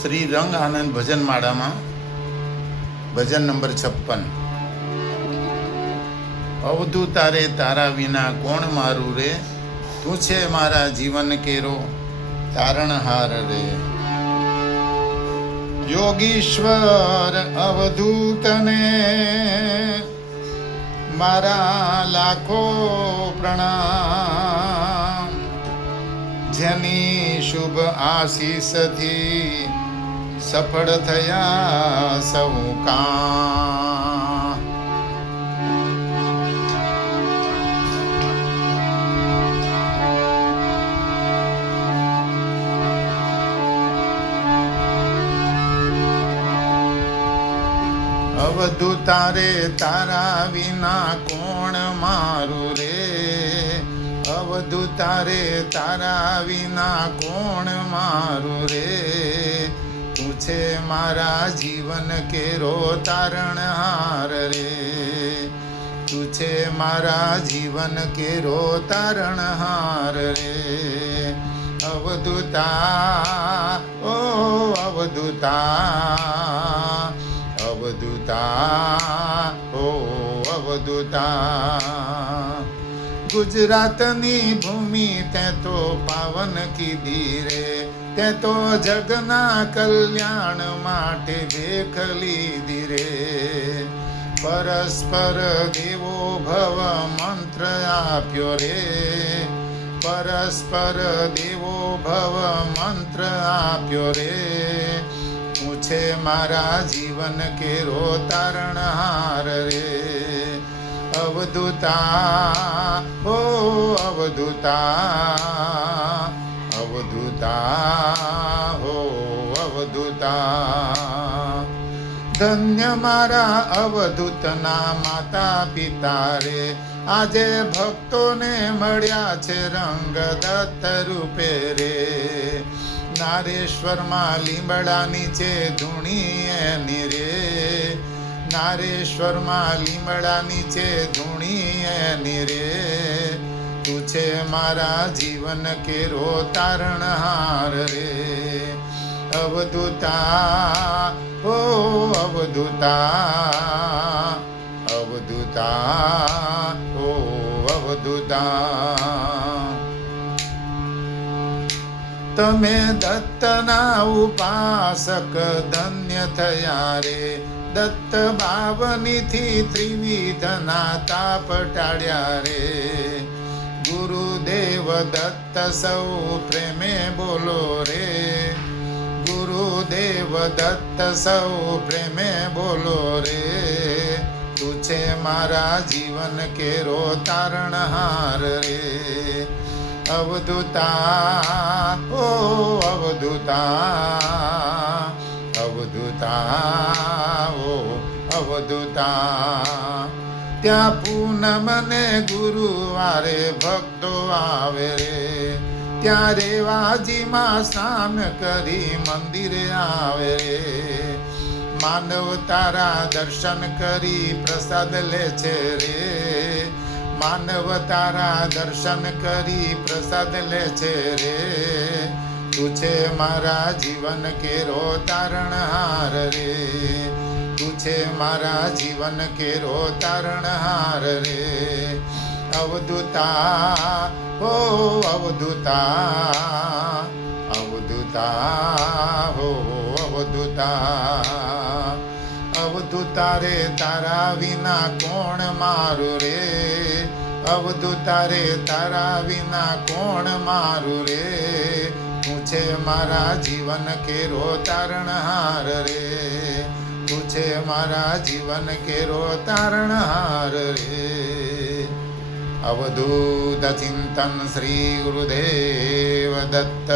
શ્રી રંગ આનંદ ભજન માળામાં ભજન નંબર 56। અવધુ તારે તારા વિના કોણ મારું રે, તું છે મારા જીવન કેરો તારણહાર રે। યોગીશ્વર અવધૂતને મારા લાખો પ્રણામ, જેની શુભ આશીષથી સફળ થયા સૌ કામ। અવધુ તારે તારા વિના કોણ મારું રે, અવધુ તારે તારા વિના કોણ મારું રે, તું છે મારા જીવન કેરો તારણહાર રે, તું છે મારા જીવન કેરો તારણહાર રે। અવધૂતા ઓ અવધૂતા, અવધૂતા ઓ અવધૂતા, ગુજરાતની ભૂમિ તે તો પાવન કીધી રે, તે તો જગના કલ્યાણ માટે ભેખ લીધી રે। પરસ્પર દેવો ભવ મંત્ર આપ્યો રે, પરસ્પર દેવો ભવ મંત્ર આપ્યો રે, તું છે મારા જીવન કેરો તારણહાર રે। અવધૂતા ઓ અવધૂતા, અવધૂતા હો અવધૂતા, ધન્ય મારા અવધૂતના માતા પિતા રે, આજે ભક્તોને મળ્યા છે રંગ દત્ત રૂપે રે। નારેશ્વરમાં લીમડા નીચે ધૂણી એની રે, નારેશ્વરમાં લીમડા નીચે ધૂણી એની રે, તું છે મારા જીવન કેરો તારણહાર રે। અવધૂતા ઓ અવધૂતા, અવધૂતા ઓ અવધૂતા, તમે દત્તના ઉપાસક ધન્ય થયા રે, દત્ત ભાવનીથી ત્રિવિધના તાપ ટાળ્યા રે। ગુરુદેવ દત્ત સૌ પ્રેમે બોલો રે, ગુરુદેવ દત્ત સૌ પ્રેમે બોલો રે, તું છે મારા જીવન કેરો તારણહાર રે। અવધૂતા ઓ અવધૂતા, અવધૂતા ઓ અવધૂતા, ત્યાં પૂનમને ગુરુવારે ભક્તો આવે રે, ત્યાં રેવાજીમાં સ્નાન કરી મંદિરે આવે રે, માનવ તારા દર્શન કરી પ્રસાદ લે છે રે, માનવ તારા દર્શન કરી પ્રસાદ લે છે રે, તું છે મારા જીવન કેરો તારણહાર રે, તું છે મારા જીવન કેરો તારણહાર રે। અવધૂતા હો અવધૂતા, અવધૂતા હો અવધૂતા, અવધૂતા રે તારા વિના કોણ મારું રે, અવધૂતા રે તારા વિના કોણ મારું રે, તું છે મારા જીવન કેરો તારણહાર રે, તું છે મારા જીવન કેરો તારણહાર રે। અવધૂત ચિંતન શ્રી ગુરુદેવ દત્ત।